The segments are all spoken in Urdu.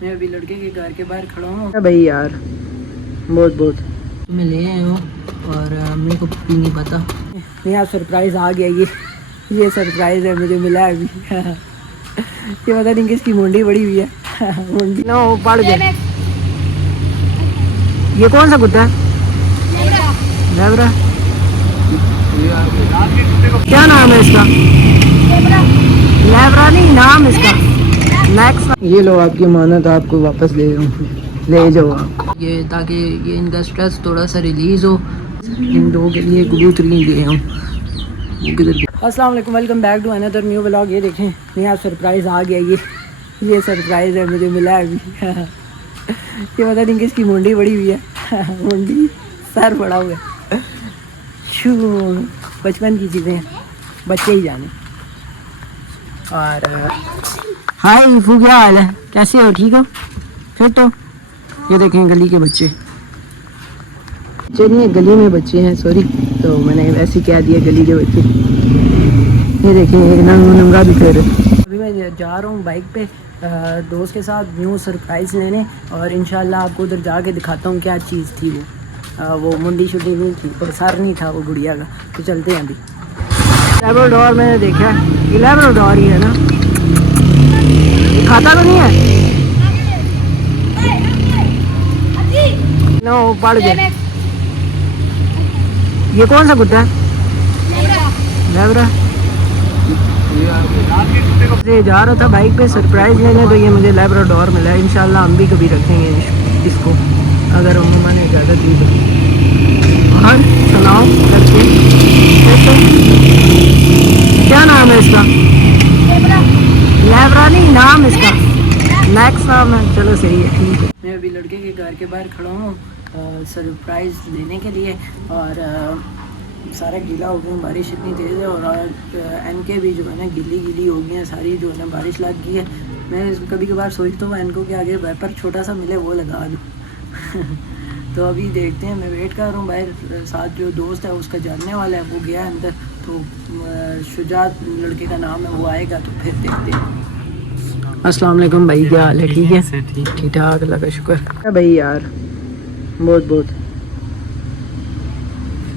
میں ابھی لڑکے کے گھر کے باہر کھڑا ہوں بھائی یار، بہت میں لے آئے ہوں اور امی کو بھی نہیں پتا. یہاں سرپرائز آ گیا. یہ سرپرائز ہے، مجھے ملا ہے ابھی. یہ پتا نہیں کس کی منڈی بڑی ہوئی ہے. منڈی نہ وہ پڑ گئے. یہ کون سا کتا ہے؟ لیبرا. کیا نام ہے اس کا؟ لیبرا نہیں، نام اس کا میکس. یہ لو آپ کی امانت، آپ کو واپس دے رہا ہوں، لے جاؤ آپ. یہ تاکہ یہ ان کا اسٹریس تھوڑا سا ریلیز ہو. ان دو کے لیے کبوتری دے ہوں. السلام علیکم، welcome back to another new vlog. یہ دیکھیں یہاں سرپرائز آ گیا. یہ سرپرائز ہے، مجھے ملا ہے ابھی. یہ پتا نہیں کس کی منڈی بڑی ہوئی ہے. منڈی سر بڑا ہوا ہے. بچپن کی چیزیں ہیں، بچے ہی جانے. اور ہائے ایفو، کیا حال ہے؟ کیسے ہو؟ ٹھیک ہو؟ فٹ ہو؟ یہ دیکھیں گلی کے بچے. چلیے گلی میں بچے ہیں، سوری، تو میں نے ویسے کہہ دیا گلی کے بچے. یہ دیکھیں ننگا بھی پھر. ابھی میں جا رہا ہوں بائک پہ دوست کے ساتھ نیو سرپرائز لینے، اور انشاءاللہ آپ کو ادھر جا کے دکھاتا ہوں کیا چیز تھی. وہ منڈی شڈی نہیں تھی، اور سر نہیں تھا وہ گڑیا کا. تو چلتے ہیں ابھی. لیبراڈور میں نے دیکھا، یہ لیبراڈور ہی ہے نا؟ یہ کھاتا تو نہیں ہے؟ نو پڑ گئے. یہ کون سا کتا ہے؟ لیبرا. جا رہا تھا بائک پہ سرپرائز لینے، تو یہ مجھے لیبراڈور ملا ہے. انشاءاللہ ہم بھی کبھی رکھیں گے اس کو، اگر عموماً نے اجازت دی تو. اور سناؤ لڑکی، کیا نام ہے اس کا؟ لیبرا نہیں، نام اس کا میکس نام ہے. چلو صحیح ہے، ٹھیک ہے. میں ابھی لڑکے کے گھر کے باہر کھڑا ہوں سرپرائز لینے کے لیے، اور سارا گیلا ہو گیا. بارش اتنی تیز ہے، اور این کے بھی جو ہے نا گیلی ہو گئی ہیں ساری، جو ہے نا بارش لگ گئی ہے. میں کبھی کبھار سوچتا ہوں این کو کہ آگے ویپر چھوٹا سا ملے وہ لگا دوں. تو ابھی دیکھتے ہیں، میں ویٹ کر رہا ہوں باہر. ساتھ جو دوست ہے اس کا جاننے والا ہے، وہ گیا اندر. تو شجاعت لڑکے کا نام ہے، وہ آئے گا تو پھر دیکھتے ہیں. السلام علیکم بھائی، کیا حال ہے؟ ٹھیک ہے؟ ٹھیک ٹھاک، اللہ کا شکر. بھائی یار، بہت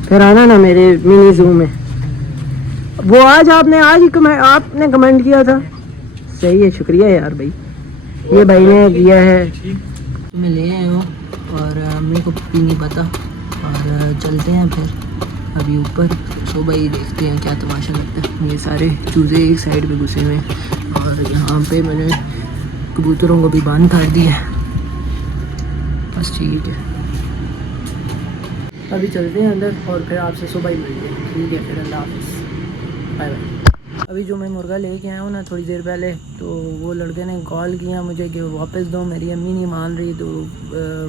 پھر آنا نا میرے منی زو میں. وہ آج آپ نے کمنٹ کیا تھا. صحیح ہے، شکریہ یار بھائی. یہ بھائی نے کیا ہے. میں لے آئے ہوں اور امی کو بھی نہیں پتا. اور چلتے ہیں پھر ابھی اوپر. صبح ہی دیکھتے ہیں کیا تماشا لگتا ہے. یہ سارے چوزے ایک سائڈ پہ گھسے ہوئے ہیں، اور یہاں پہ میں نے کبوتروں کو بھی بند کر دیا ہے. بس ٹھیک ہے، ابھی چلتے ہیں اندر، اور پھر آپ سے صبح ہی ملتے ہیں. ٹھیک ہے پھر، اللہ حافظ، بائے بائے. ابھی جو میں مرغا لے کے آیا ہوں نا تھوڑی دیر پہلے، تو وہ لڑکے نے کال کیا مجھے کہ واپس دو. میری امی نہیں مان رہی، تو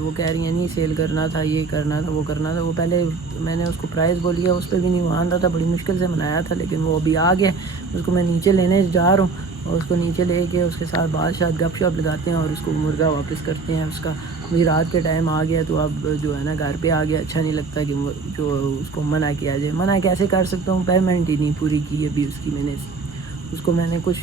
وہ کہہ رہی ہیں نہیں سیل کرنا تھا، یہ کرنا تھا، وہ کرنا تھا. وہ پہلے میں نے اس کو پرائز بولیا، اس پہ بھی نہیں مان رہا تھا. بڑی مشکل سے منایا تھا، لیکن وہ ابھی آ گیا. اس کو میں نیچے لینے جا رہا ہوں، اور اس کو نیچے لے کے اس کے ساتھ بادشاہ گپ شپ لگاتے ہیں، اور اس کو مرغا واپس کرتے ہیں. اس کا بھی رات کے ٹائم آ گیا، تو اب جو ہے نا گھر پہ آ گیا. اچھا نہیں لگتا کہ جو اس کو منع کیا جائے. منع کیسے کر سکتا ہوں؟ پیمنٹ ہی نہیں پوری کی ابھی اس کی. میں نے کچھ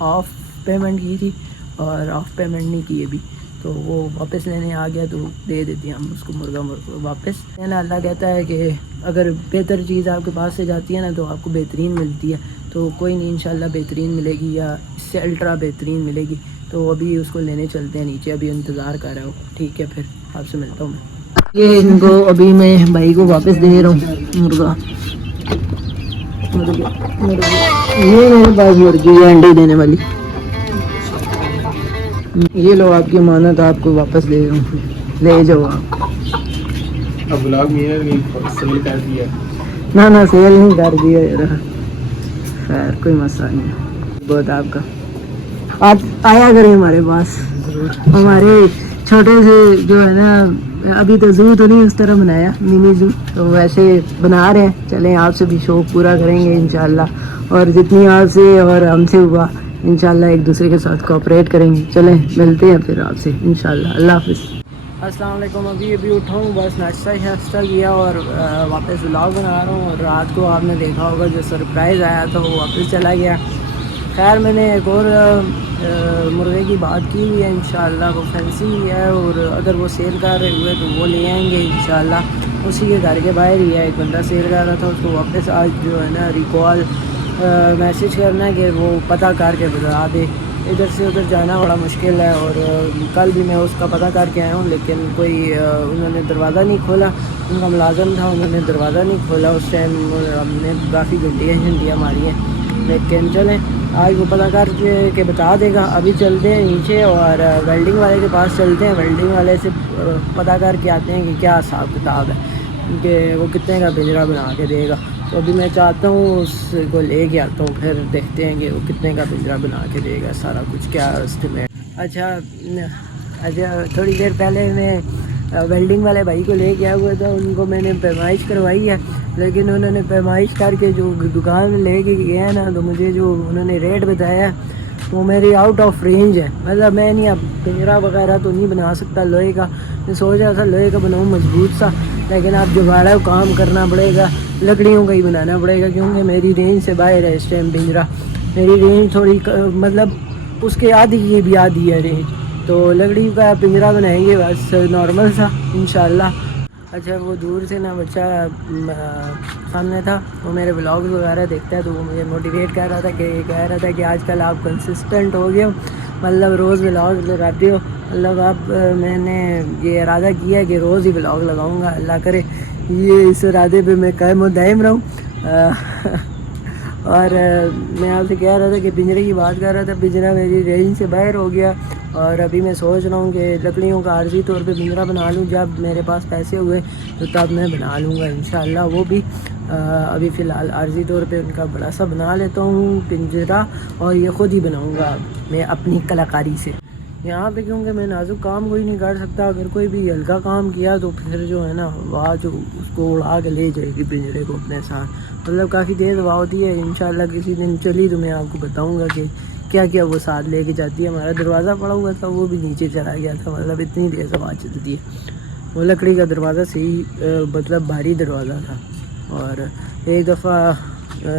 آف پیمنٹ کی تھی، اور آف پیمنٹ نہیں کی ابھی. تو وہ واپس لینے آ گیا، تو دے دیتے ہیں ہم اس کو مرغا واپس. اللہ کہتا ہے کہ اگر بہتر چیز آپ کے پاس سے جاتی ہے نا، تو آپ کو بہترین ملتی ہے. تو کوئی نہیں، انشاءاللہ بہترین ملے گی، یا اس سے الٹرا بہترین ملے گی. تو ابھی اس کو لینے چلتے ہیں نیچے. ابھی انتظار کر رہا ہوں. ٹھیک ہے پھر آپ سے ملتا ہوں میں. یہ ان کو ابھی میں بھائی کو واپس دے رہا ہوں مرغا. یہ میرے پاس مرغی ہے انڈے دینے والی. یہ لو آپ کی امانت، آپ کو واپس دے رہا ہوں، لے جاؤ آپ. اب بلاگ میں سیل کر دیا؟ نہ سیل نہیں کر دیا یار. خیر کوئی مسئلہ نہیں ہے. بہت آپ کا آپ آیا کریں ہمارے پاس. ہمارے چھوٹے سے جو ہے نا، ابھی تو زو تو نہیں اس طرح بنایا، منی زو تو ویسے بنا رہے ہیں. چلیں آپ سے بھی شوق پورا کریں گے انشاءاللہ، اور جتنی آپ سے اور ہم سے ہوا انشاءاللہ ایک دوسرے کے ساتھ کوآپریٹ کریں گے. چلیں ملتے ہیں پھر آپ سے انشاءاللہ. اللہ حافظ. السلام علیکم. ابھی اٹھا ہوں، بس ناشتہ کیا، اور واپس ولاگ بنا رہا ہوں. اور رات کو آپ نے دیکھا ہوگا جو سرپرائز آیا تھا وہ واپس چلا گیا. خیر میں نے ایک اور مرغے کی بات کی ہوئی ہے، انشاءاللہ وہ فینسی ہی ہے، اور اگر وہ سیل کر رہے ہوئے تو وہ لے آئیں گے انشاءاللہ. اسی کے گھر کے باہر ہی ہے، ایک بندہ سیل کر رہا تھا، اس کو واپس آج جو ہے نا ریکال میسیج کرنا ہے کہ وہ پتہ کر کے بتا دے. ادھر سے ادھر جانا بڑا مشکل ہے، اور کل بھی میں اس کا پتہ کر کے آیا ہوں، لیکن کوئی انہوں نے دروازہ نہیں کھولا. ان کا ملازم تھا، انہوں نے دروازہ نہیں کھولا. اس ٹائم ہم نے کافی گھنٹیاں ماری ہیں، لیکن چلیں آج وہ پتہ کر کے بتا دے گا. ابھی چلتے ہیں نیچے اور ویلڈنگ والے کے پاس چلتے ہیں، ویلڈنگ والے سے پتہ کر کے آتے ہیں کہ کیا حساب کتاب ہے، کہ وہ کتنے کا پنجرا بنا کے دے گا. تو ابھی میں چاہتا ہوں اس کو لے کے آتا ہوں، پھر دیکھتے ہیں کہ وہ کتنے کا پنجرا بنا کے دے گا، سارا کچھ کیا اسٹیمیٹ. اچھا تھوڑی دیر پہلے میں ویلڈنگ والے بھائی کو لے کے آیا ہوا تھا، ان کو میں نے پیمائش کروائی ہے، لیکن انہوں نے پیمائش کر کے جو دکان میں لے کے گیا ہے نا، تو مجھے جو انہوں نے ریٹ بتایا ہے وہ میری آؤٹ آف رینج ہے. مطلب میں نہیں اب پنجرا وغیرہ تو نہیں بنا سکتا لوہے کا. میں سوچ رہا تھا لوہے کا بناؤں مضبوط سا، لیکن اب جو بڑا کام کرنا پڑے گا، لکڑیوں کا ہی بنانا پڑے گا، کیونکہ میری رینج سے باہر ہے اس ٹائم پنجرا. میری رینج تھوڑی مطلب اس کے آدھی کی بھی آدھی ہے رینج، تو لکڑی کا پنجرا بنائیں گے بس نارمل سا انشاءاللہ. اچھا وہ دور سے نا بچہ سامنے تھا، وہ میرے ولاگز وغیرہ دیکھتا ہے، تو وہ مجھے موٹیویٹ کر رہا تھا کہ آج کل آپ کنسسٹنٹ ہو گئے ہو، مطلب روز ولاگ لگاتے ہو. مطلب اب میں نے یہ ارادہ کیا ہے کہ روز ہی ولاگ لگاؤں گا، اللہ کرے یہ اس ارادے پہ میں قائم و دائم رہوں. اور میں آپ سے کہہ رہا تھا کہ پنجرے کی بات کر رہا تھا، پنجرا میری رینج سے باہر ہو گیا، اور ابھی میں سوچ رہا ہوں کہ لکڑیوں کا عارضی طور پہ پنجرا بنا لوں. جب میرے پاس پیسے ہوئے تو تب میں بنا لوں گا انشاءاللہ. وہ بھی ابھی فی الحال عارضی طور پہ ان کا بڑا سا بنا لیتا ہوں پنجرا، اور یہ خود ہی بناؤں گا میں اپنی کلاکاری سے. یہاں پہ کیونکہ میں نازک کام کوئی نہیں کر سکتا، اگر کوئی بھی ہلکا کام کیا تو پھر جو ہے نا ہوا جو اس کو اڑا کے لے جائے گی پنجرے کو اپنے ساتھ. مطلب کافی تیز ہوا ہوتی ہے. انشاءاللہ کسی دن چلی تو میں آپ کو بتاؤں گا کہ کیا کیا وہ ساتھ لے کے جاتی ہے. ہمارا دروازہ پڑا ہوا تھا، وہ بھی نیچے چلا گیا تھا، مطلب اتنی تیز ہوا چلتی ہے. وہ لکڑی کا دروازہ صحیح مطلب بھاری دروازہ تھا. اور ایک دفعہ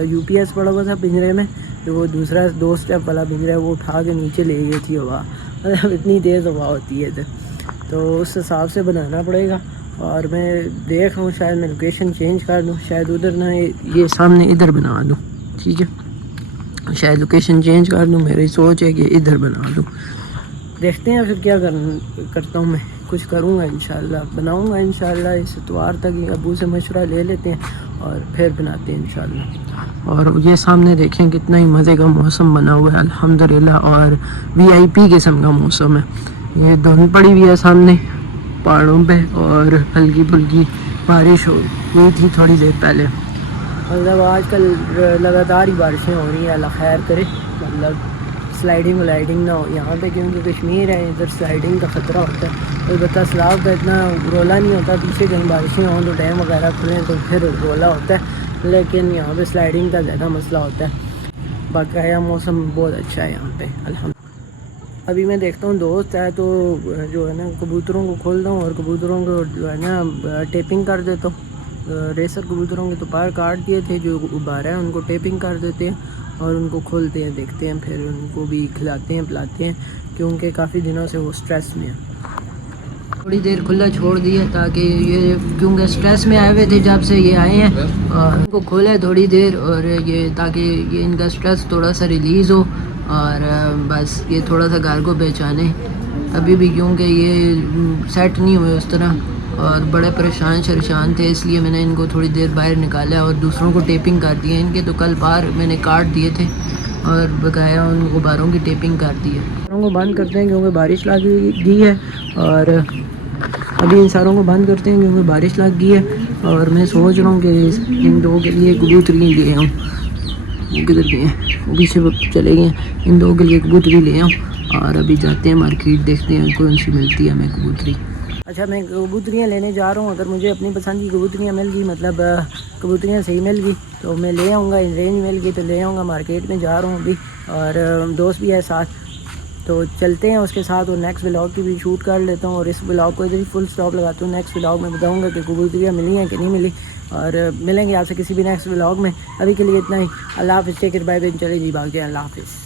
یو پی ایس پڑا ہوا تھا پنجرے میں، تو وہ دوسرا 2 اسٹیپ والا پنجرا ہے، وہ اٹھا کے نیچے لے گئی تھی ہوا. مطلب اتنی تیز ہوا ہوتی ہے ادھر، تو اس حساب سے بنانا پڑے گا. اور میں دیکھ رہا ہوں شاید میں لوکیشن چینج کر دوں، شاید ادھر نہ یہ سامنے ادھر بنا دوں. ٹھیک ہے، شاید لوکیشن چینج کر دوں. میری سوچ ہے کہ ادھر بنا دوں. دیکھتے ہیں پھر کیا کرتا ہوں. میں کچھ کروں گا انشاءاللہ، بناؤں گا انشاءاللہ. اس اتوار تک ابو سے مشورہ لے لیتے ہیں اور پھر بناتے ہیں انشاءاللہ. اور یہ سامنے دیکھیں کتنا ہی مزے کا موسم بنا ہوا ہے الحمدللہ، اور VIP قسم کا موسم ہے. یہ دھند پڑی ہوئی ہے سامنے پہاڑوں پہ، اور ہلکی پھلکی بارش ہوئی تھی تھوڑی دیر پہلے. مطلب آج کل لگاتار ہی بارشیں ہو رہی ہیں، اللہ خیر کرے. مطلب سلائڈنگ ولائڈنگ نہ ہو یہاں پہ، کیونکہ کشمیر ہے، ادھر سلائڈنگ کا خطرہ ہوتا ہے. البتہ سیلاب کا اتنا رولا نہیں ہوتا، پیچھے کہیں بارشیں ہوں تو ڈیم وغیرہ کھلیں تو پھر رولا ہوتا ہے، لیکن یہاں پہ سلائڈنگ کا زیادہ مسئلہ ہوتا ہے. باقی موسم بہت اچھا ہے یہاں پہ الحمد. ابھی میں دیکھتا ہوں دوست ہے تو جو ہے نا کبوتروں کو کھولتا ہوں، اور کبوتروں کو جو ہے نا ٹیپنگ کر دیتا ہوں. ریسر کبوتروں کے تو پار کاٹ دیے تھے، جو ابارہ ہیں ان کو ٹیپنگ کر دیتے ہیں اور ان کو کھولتے ہیں، دیکھتے ہیں، پھر ان کو بھی کھلاتے ہیں پلاتے ہیں، کیونکہ کافی دنوں سے وہ سٹریس میں ہیں. تھوڑی دیر کھلا چھوڑ دیا تاکہ یہ کیونکہ سٹریس میں آئے ہوئے تھے جب سے یہ آئے ہیں، اور ان کو کھولے تھوڑی دیر، اور یہ تاکہ یہ ان کا سٹریس تھوڑا سا ریلیز ہو، اور بس یہ تھوڑا سا گھر کو پہچانے ابھی بھی، کیونکہ یہ سیٹ نہیں ہوئے اس طرح اور بڑے پریشان تھے. اس لیے میں نے ان کو تھوڑی دیر باہر نکالا اور دوسروں کو ٹیپنگ کر دی. ان کے تو کل پار میں نے کاٹ دیے تھے اور بقایا ان غباروں کی ٹیپنگ کر دی ہے. ان کو بند کرتے ہیں کیونکہ بارش لگ گئی ہے، اور ابھی ان ساروں کو بند کرتے ہیں کیونکہ بارش لگ گئی ہے. اور میں سوچ رہا ہوں کہ ان دو کے لیے کبوتری لے آؤں. وہ کدھر گئے ہیں؟ وہ پیچھے چلے گئے ہیں. ان دو کے لیے کبوتری لے آؤں، اور ابھی جاتے ہیں مارکیٹ، دیکھتے ہیں کون سی ملتی ہے ہمیں کبوتری. اچھا میں کبوتریاں لینے جا رہا ہوں. اگر مجھے اپنی پسند کی کبوتریاں مل گئی، مطلب کبوتریاں صحیح مل گئی تو میں لے آؤں گا. ان رینج مل گئی تو لے آؤں گا. مارکیٹ میں جا رہا ہوں ابھی، اور دوست بھی ہے ساتھ، تو چلتے ہیں اس کے ساتھ. اور نیکسٹ ولاگ کی بھی شوٹ کر لیتا ہوں، اور اس ولاگ کو ادھر ہی فل سٹاپ لگاتا ہوں. نیکسٹ ولاگ میں بتاؤں گا کہ کبوتریاں ملی ہیں کہ نہیں ملی، اور ملیں گے آپ سے کسی بھی نیکسٹ ولاگ میں. ابھی کے لیے اتنا ہی. اللہ حافظ. Take care, bye bye. چلے جی باقی اللہ حافظ.